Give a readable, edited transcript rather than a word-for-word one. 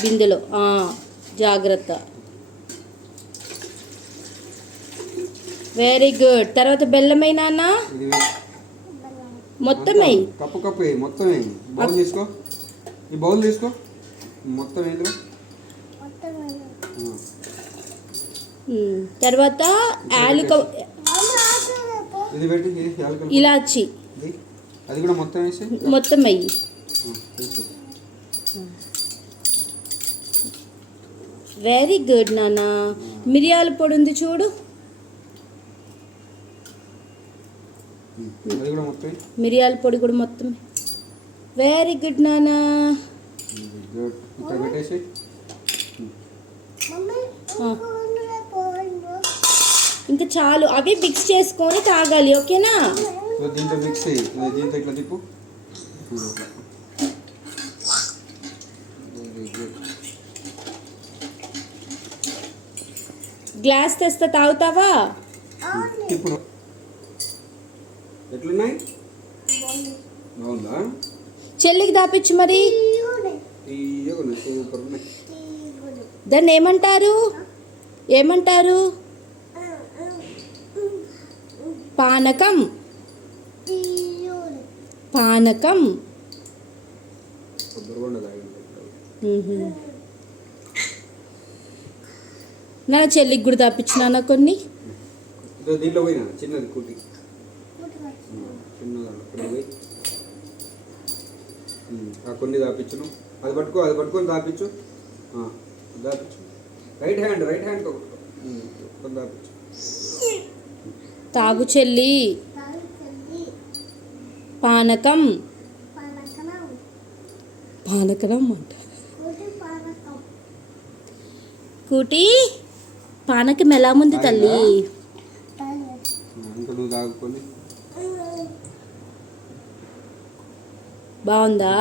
బిందెలో జాగ్రత్త. Very good. తర్వాత బెల్లం అయి నాన్న, మొత్తం అయ్యి కప్పు కప్పు మొత్తం బౌల్ తీసుకో. ఈ బౌల్ తీసుకో మొత్తం ఏంద్రా. తర్వాత ఇది పెట్టి ఇలాచి అది కూడా మొత్తం వేసి మొత్తం అయ్యి. వెరీ గుడ్ నాన్న. మిరియాల పొడి ఉంది చూడు, మిరియాల పొడి కూడా మొత్తం. వెరీ గుడ్ నానా. ఇంకా చాలు, అవి మిక్స్ చేసుకొని తాగాలి. ఓకేనా? దీంట్లో మిక్స్ దీంట్లో ఇట్లా తిప్పు. గ్లాస్ తెస్తా, తాగుతావా? ఇప్పుడు ఎట్లున్నాయి? బాగుందా? చెల్లికి దాపించు మరి. సూపర్ ఉన్నాయి. దాన్ని ఏమంటారు? ఏమంటారు? పానకం. పానకం. నా చెల్లికి కూడా దాపించినా కొన్ని. దీంట్లో పోయినా చిన్నది కుట్టి కొన్ని దాపించును. అది పట్టుకో, అది పట్టుకొని దాపించు. దాపించు. రైట్ హ్యాండ్ కొన్ని దాపించు. తాగు చెల్లి. పానకం. పానకం అంట. కూటి పానకం ఎలా ఉంది తల్లి? ఇంకా నువ్వు తాగుకొని. బాగుందా?